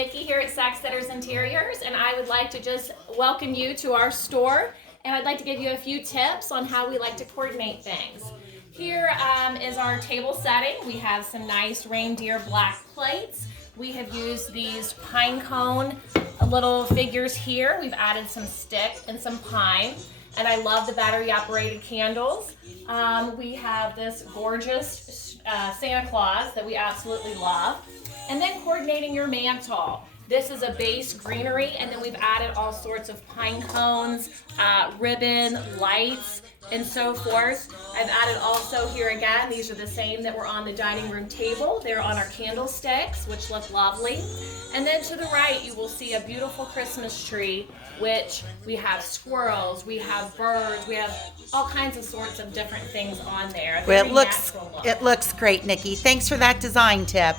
Nikki here at Sacksteder's Interiors, and I would like to just welcome you to our store. And I'd like to give you a few tips on how we like to coordinate things. Here is our table setting. We have some nice reindeer black plates. We have used these pine cone little figures here. We've added some stick and some pine. And I love the battery operated candles. We have this gorgeous Santa Claus that we absolutely love. And then coordinating your mantle. This is a base greenery, and then we've added all sorts of pine cones, ribbon, lights, and so forth. I've added also here again, these are the same that were on the dining room table. They're on our candlesticks, which look lovely. And then to the right, you will see a beautiful Christmas tree, which we have squirrels, we have birds, we have all kinds of sorts of different things on there. Well, Very it looks natural look. great, Nikki. Thanks for that design tip.